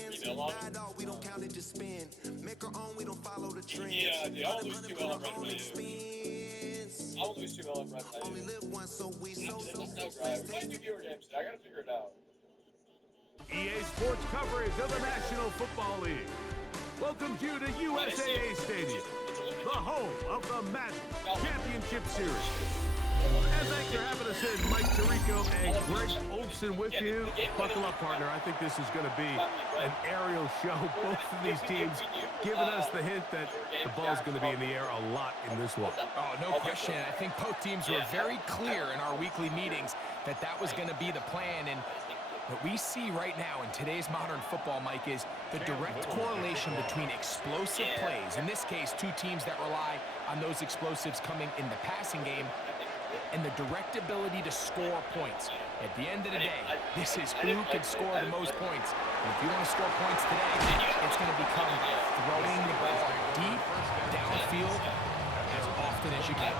Email on it. We don't count it, just spin. Make our own, we don't follow the trend. Yeah, dude, I'll lose 2 L right by you. I'll lose 2 L right by you. Only live once, so we so drive. We might do viewer games today. I gotta figure it out. EA Sports coverage of the National Football League welcomes you to USAA Stadium, the home of the Madden Championship Series. And thanks for having us in, Mike Tirico and Greg Olson with you. Buckle up, partner. I think this is going to be an aerial show. Both of these teams giving us the hint that the ball's going to be in the air a lot in this one. Oh, no question. I think both teams were very clear in our weekly meetings that that was going to be the plan. And what we see right now in today's modern football, Mike, is the direct correlation between explosive plays, in this case, two teams that rely on those explosives coming in the passing game, and the direct ability to score points. At the end of the day, this is who can score the most points. And if you want to score points today, it's going to become throwing the ball deep downfield as often as you can.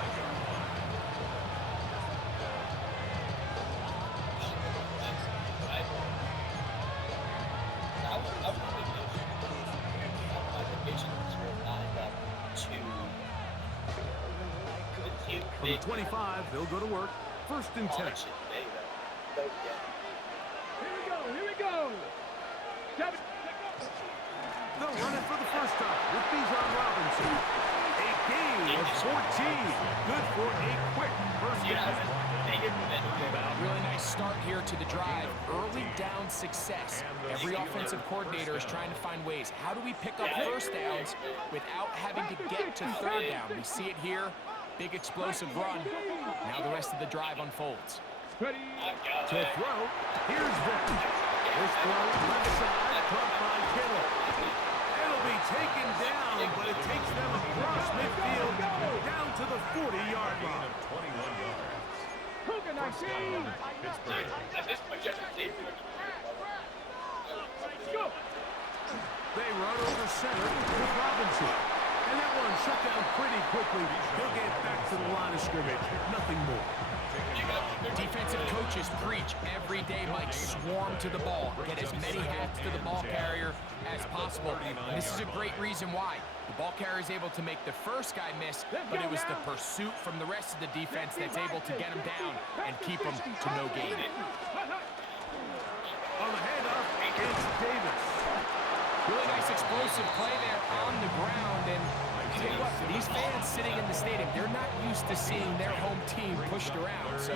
From the 25, they'll go to work. First and 10. Here we go. They'll run it for the first time with Bijan Robinson. A gain of 14. Good for a quick first down. A really nice start here to the drive. Early down success. Every offensive coordinator is trying to find ways. How do we pick up first downs without having to get to third down? We see it here. Big explosive run. Now the rest of the drive unfolds. To throw, here's Vic. This throw left side, caught by Kittle. It'll be taken down, but it takes them across midfield down to the 40-yard line. 21 yards. They run over center with Robinson. And that one shut down pretty quickly. He'll get back to the line of scrimmage. Nothing more. Defensive coaches preach every day, Mike, swarm to the ball. Get as many hats to the ball carrier as possible. And this is a great reason why. The ball carrier is able to make the first guy miss, but it was the pursuit from the rest of the defense that's able to get him down and keep him to no gain. On the handoff, it's Davis. Really nice explosive play there on the ground, and I tell you what, these fans sitting in the stadium, they're not used to seeing their home team pushed around, so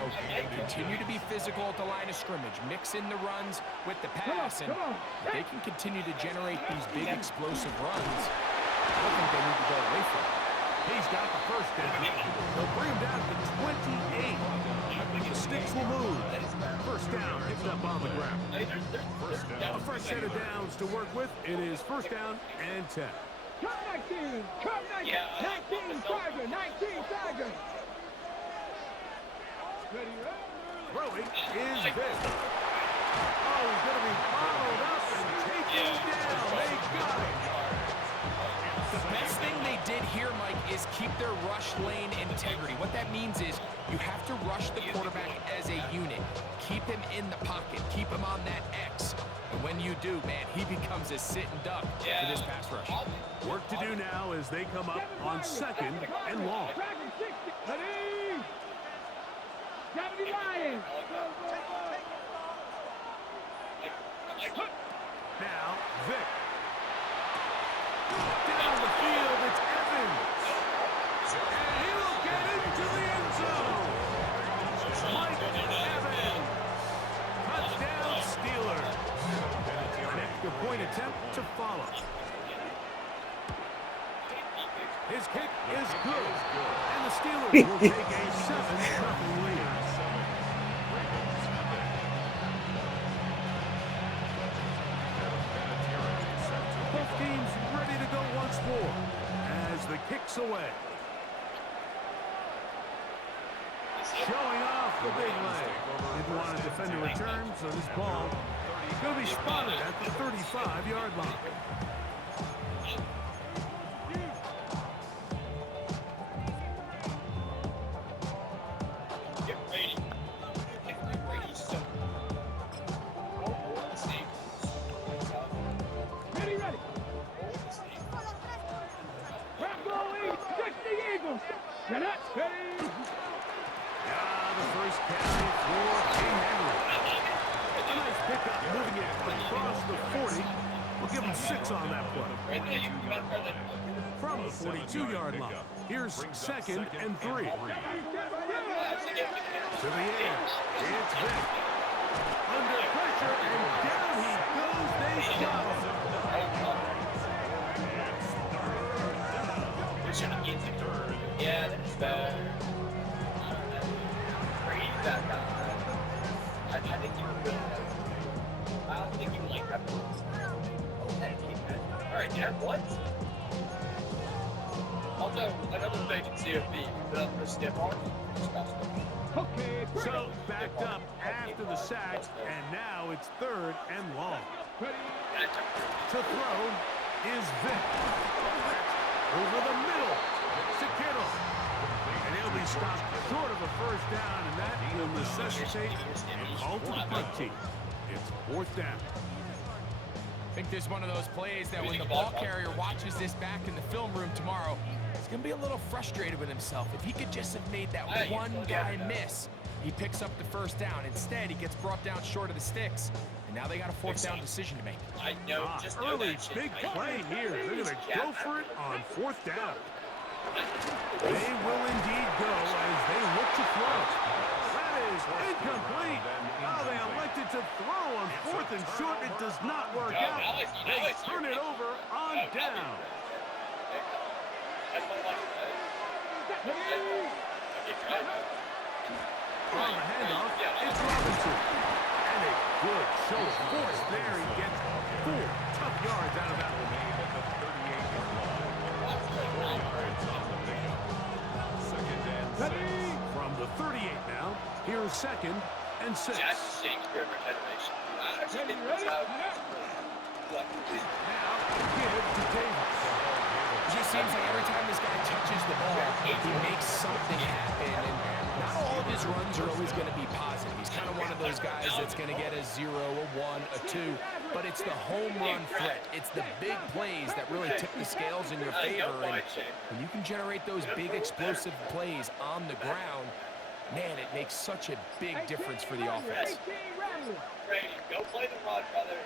continue to be physical at the line of scrimmage, mix in the runs with the pass, and if they can continue to generate these big explosive runs, I don't think they need to go away from it. He's got the first down. They'll bring him down to 28. The sticks will move. First down picked up on the ground. A fresh set of downs to work with. It is first down and 10. Come 19. 19 Tiger. 19 Tiger. Throwing is Vic. Oh, he's going to be followed up and taken down. They got him. The best thing they did here, Mike, is keep their rush lane integrity. What that means is you have to rush the quarterback as a unit. Keep him in the pocket. Keep him on that X. And when you do, man, he becomes a sitting duck for this pass rush. Work to do now as they come up on second and long. Now, Vic. Down the field, it's Evans. And he will get into the end zone. Mike Evans. Touchdown, Steelers. An extra point attempt to follow. His kick is good. And the Steelers will take a 7-0 lead. Both teams ready to go once more as the kick's away. Showing off the big leg. Didn't want to defend a return, so this ball is going to be spotted at the 35-yard line. 40. We'll give him 6 on that play. Right there, you got to throw that. From the 42-yard line, here's 2nd and 3. To the air, it's Vick. Under pressure, and down he goes. They stop him. Yeah, that's bad. Praise that guy. I think you would really have. I don't think you would like that. Alright, yeah, what? Also, another vacancy of the stiff arm. Okay, So backed up after the sack, and now it's 3rd and long. To throw is Vick. Over the middle to Kittle. And he'll be stopped short of a first down, and that will necessitate a call to the punt team. It's 4th down. I think there's one of those plays that when the ball carrier watches this back in the film room tomorrow, he's going to be a little frustrated with himself. If he could just have made that one guy miss, he picks up the first down. Instead, he gets brought down short of the sticks. And now they got a 4th down decision to make. I know, just know Early that shit. big play here. They're going to go for it on 4th down. They will indeed go as they look to throw. That is incomplete. Oh, they elected to throw on 4th and short. It does not work out. They turn it over on down. On the handoff, it's Robinson. And a good show of force there. He gets 4 tough yards out of that one. From the 38 now, here's 2nd and 6. That's Shakespeare regeneration. Now, give to Davis. It just seems like every time this guy touches the ball, he makes something happen. And not all of his runs are always going to be positive. He's kind of one of those guys that's going to get a 0, a 1, a 2. But it's the home run threat. It's the big plays that really tip the scales in your favor. And when you can generate those big explosive plays on the ground, man, it makes such a big difference for the offense. Ready, go play the run, brother.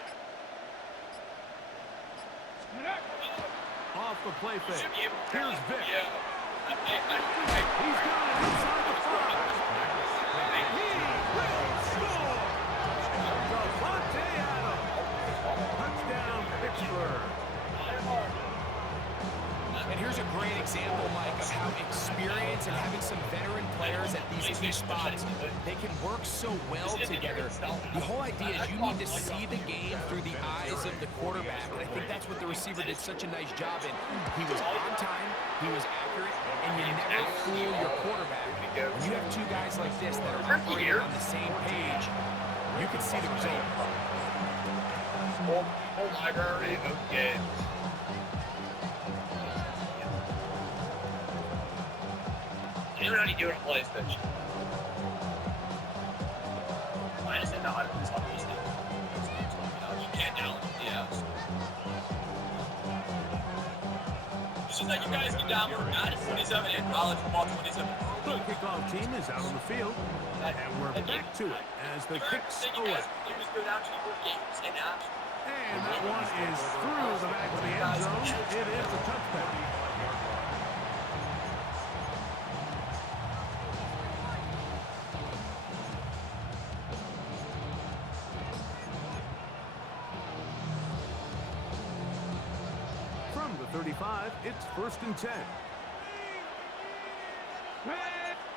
Off the play fake. Here's Vick. Yeah. He's got it inside the 5. He will score. Devontae Adams. Touchdown, Pittsburgh. And here's a great example, Mike, of how experience and having some veteran players at these key spots, they can work so well together. The whole idea is you need to see the game through the eyes of the quarterback, and I think that's what the receiver did such a nice job in. He was on time, he was accurate, and you never fool your quarterback. When you have 2 guys like this that are operating on the same page, you can see the result. Whole library of games. You know how you do it on PlayStation. Why is it not? It's on these things. You can't download the apps. It's just like you guys can download Madden 27 and college football 27. The kickoff team is out on the field, and we're back to it as the kicks away. And that one is through the back of the end zone. It is a touchdown. From the 35, it's 1st and 10.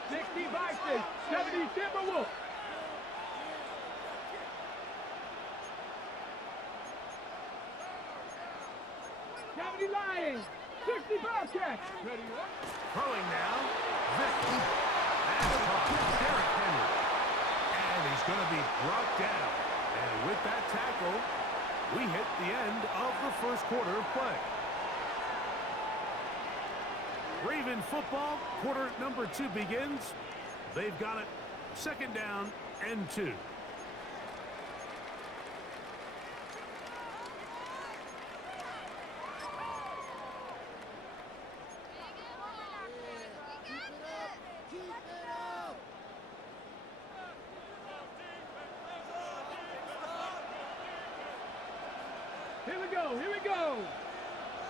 60 Vikings, 70 Timberwolves. 70 Lions, 60 Bobcats. Ready, one. Throwing now, Vick. That's caught, Derrick Henry. And he's going to be brought down. And with that tackle, we hit the end of the first quarter of play. Raven football, quarter number 2 begins. They've got it, 2nd down and 2. Here we go. Here we go.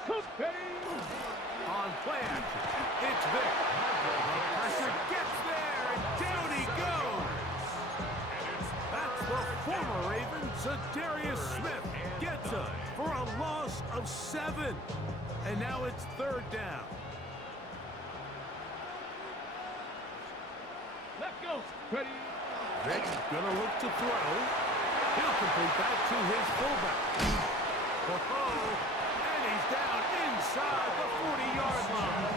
Okay. On play action, it's Vic. The pressure gets there, and down he goes. That's the former Raven, Zadarius Smith, gets us for a loss of 7. And now it's 3rd down. Let's go. Ready. Vic gonna look to throw. He'll complete that to his fullback. And he's down inside the 40-yard line.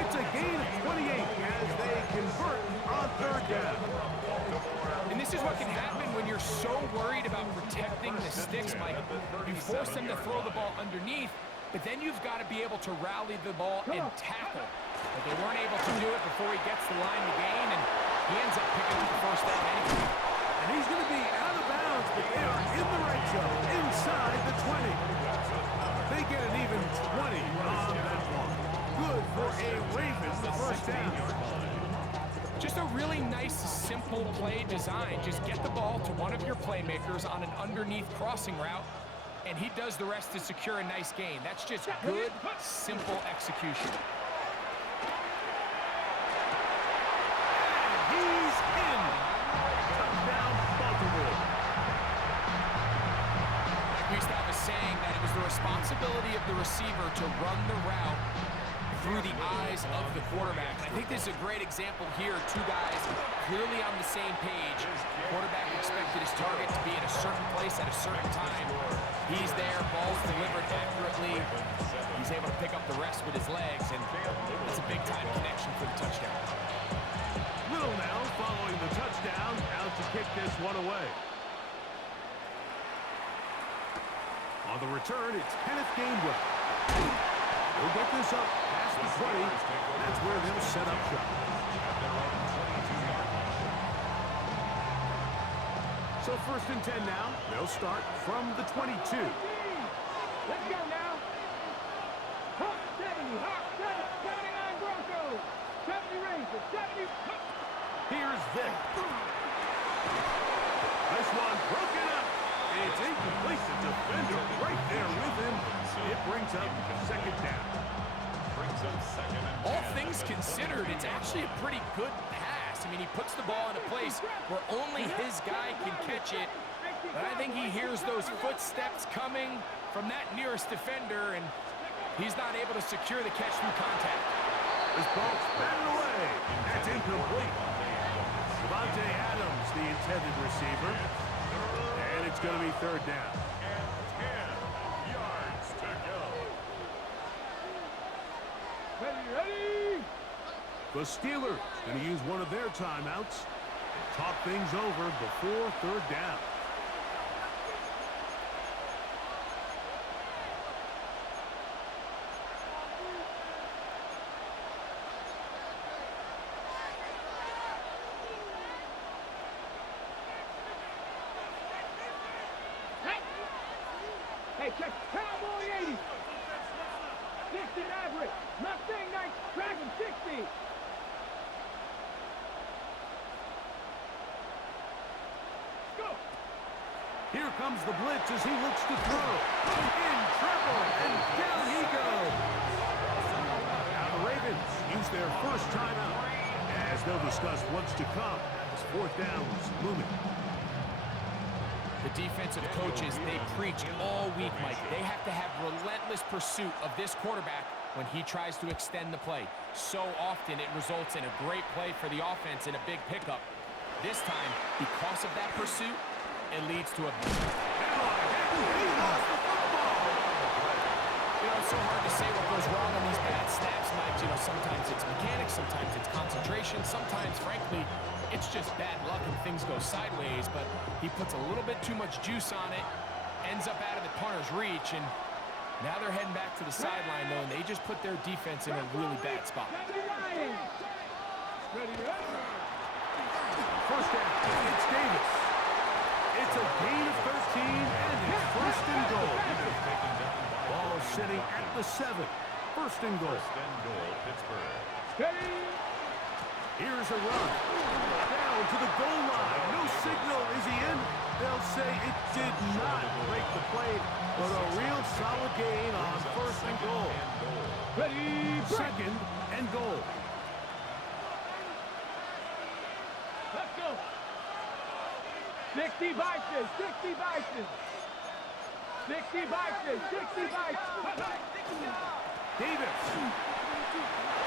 It's a gain of 28 as they convert on 3rd down. And this is what can happen when you're so worried about protecting the sticks, Mike. You force them to throw the ball underneath, but then you've got to be able to rally the ball and tackle. But they weren't able to do it before he gets the line to gain, and he ends up picking up the 1st down anyway. And he's going to be out of bounds, but they are in the right zone, inside the 20. They get an even 20 on that one. Good for a Ravens 1st down. Just a really nice, simple play design. Just get the ball to one of your playmakers on an underneath crossing route, and he does the rest to secure a nice gain. That's just good, simple execution. He's in. Touchdown, Baltimore. Gustav is saying that it was the responsibility of the receiver to run the route through the eyes of the quarterback. I think this is a great example here. 2 guys clearly on the same page. The quarterback expected his target to be in a certain place at a certain time. He's there, ball's delivered accurately. He's able to pick up the rest with his legs, and it's a big-time connection for the touchdown. Little now following the touchdown, out to kick this one away. On the return, it's Kenneth Gainwell. They'll get this up past the 20. That's where they'll set up shop. So 1st and 10 now. They'll start from the 22. Let's go now. Hawk 70. Hawk 79 Broncos. 70 Rangers. 70. Here's Vic. This one broken up. It's incomplete. The defender right there with him. It brings up 2nd down. All things considered, it's actually a pretty good pass. I mean, he puts the ball in a place where only his guy can catch it. But I think he hears those footsteps coming from that nearest defender, and he's not able to secure the catch through contact. This ball's batted away. That's incomplete. Devontae Adams, the intended receiver. And it's going to be 3rd down. Ready. The Steelers going to use one of their timeouts and talk things over before 3rd down. Hey, check Cowboy 80. 60 Maverick. Mustang 9. Dragon 60. Go. Here comes the blitz as he looks to throw. In trouble, and down he goes. Now the Ravens use their 1st timeout as they'll discuss what's to come as 4th down is looming. The defensive coaches, they preach all week, Mike. They have to have relentless pursuit of this quarterback when he tries to extend the play. So often it results in a great play for the offense and a big pickup. This time, because of that pursuit, it leads to a... He lost the football. You know, it's so hard to say what goes wrong on these bad snaps, Mike. You know, sometimes it's mechanics, sometimes it's concentration, sometimes, frankly, it's just bad luck and things go sideways, but he puts a little bit too much juice on it, ends up out of the punter's reach, and now they're heading back to the sideline, though, and they just put their defense in a really bad spot. Ready. 1st down, it's Davis. It's a gain of 13, and it's 1st and goal. Ball sitting at the 7. 1st and goal. Steady. Here's a run. Down to the goal line. No signal. Is he in? They'll say it did not break the play. But a real solid gain on first and goal. Ready, break. Second and goal. Let's go. 60 Vikings, 60 Vikings. 60 Vikings, 60 Vikings. Davis.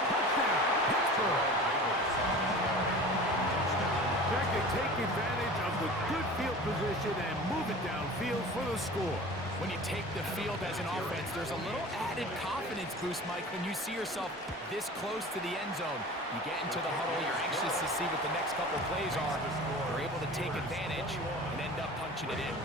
Touchdown. Pittsburgh. They can take advantage of the good field position and move it downfield for the score. When you take the field as an offense, there's a little added confidence boost, Mike, when you see yourself this close to the end zone. You get into the huddle, you're anxious to see what the next couple plays are. You're able to take advantage and end up punching it in.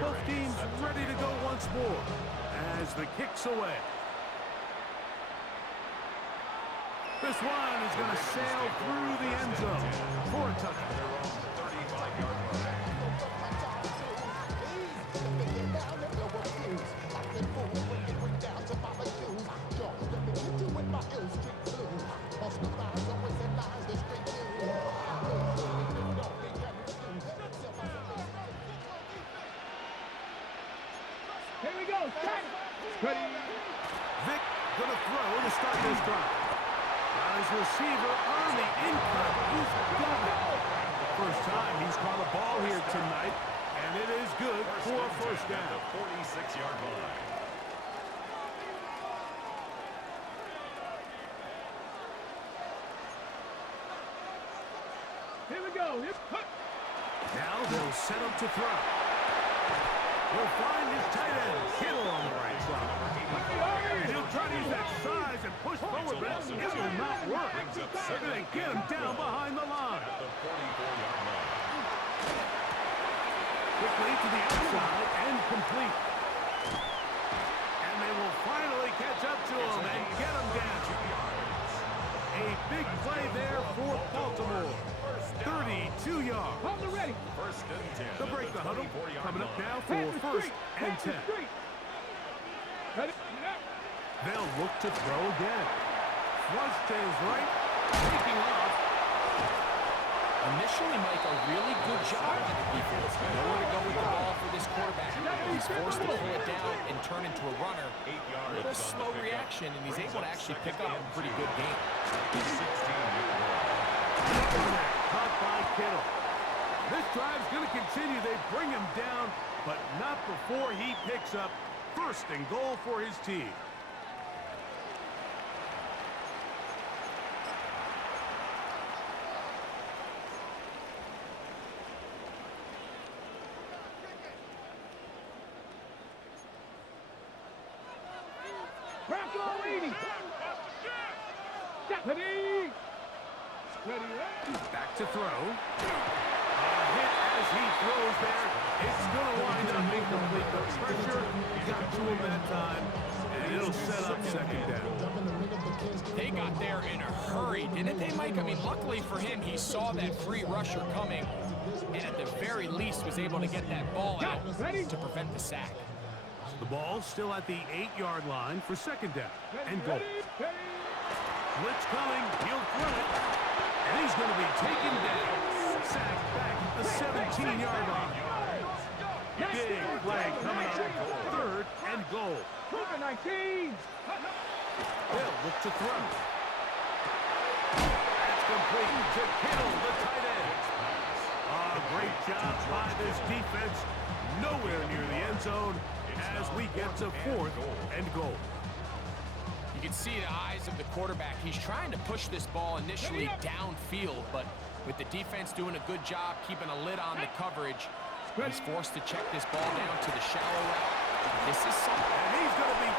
Both teams ready to go once more as the kick's away. This one is going to sail through the end zone for a touchdown. Here we go. Set. Ready. Vic going to throw to start this drive. Got his receiver on the incline. He's got it. First time he's caught a ball here tonight, and it is good for a first down. 46-yard line. Here we go. Now they'll set up to throw. He'll find his tight end, Kittle on the right side. And he'll try to use that size and push forward, but it will not work. They're going to get him down behind the line. At the 44-yard line. Quickly to the outside and complete. And they will finally catch up to him and get him down. A big play there for Baltimore. 32 yards. Hold the ready. First and 10. They'll break the huddle. Coming up now for Pass the first street. and Pass the 10. street. Ready. They'll look to throw again. Flush to his right. Taking off. Initially, Mike, a really good job by the defense. Nowhere to go with the ball for this quarterback. He's forced to pull it down and turn into a runner. 8 yards. A little slow reaction, and he's able to actually pick up a pretty good game. 16-yard line. Caught by Kittle. This drive's going to continue. They bring him down, but not before he picks up first and goal for his team. Bronco 80. Ready. Ready. Back to throw. A hit as he throws there. It's going to wind up incomplete. The pressure got to him that time, and it'll set up second down. They got there in a hurry, didn't they, Mike? I mean, luckily for him, he saw that free rusher coming, and at the very least was able to get that ball out to prevent the sack. The ball still at the 8-yard line for second down and goal. Blitz coming. He'll throw it. And he's going to be taken down. Sacked back at the 17-yard line. Big play coming up. Third and goal. Number 19. They'll look to throw. That's complete to Kittle, the tight end. Great job by this defense. Nowhere near the end zone as we get to fourth and goal. You can see the eyes of the quarterback. He's trying to push this ball initially downfield, but with the defense doing a good job keeping a lid on the coverage, he's forced to check this ball down to the shallow route. This is something. And he's going to be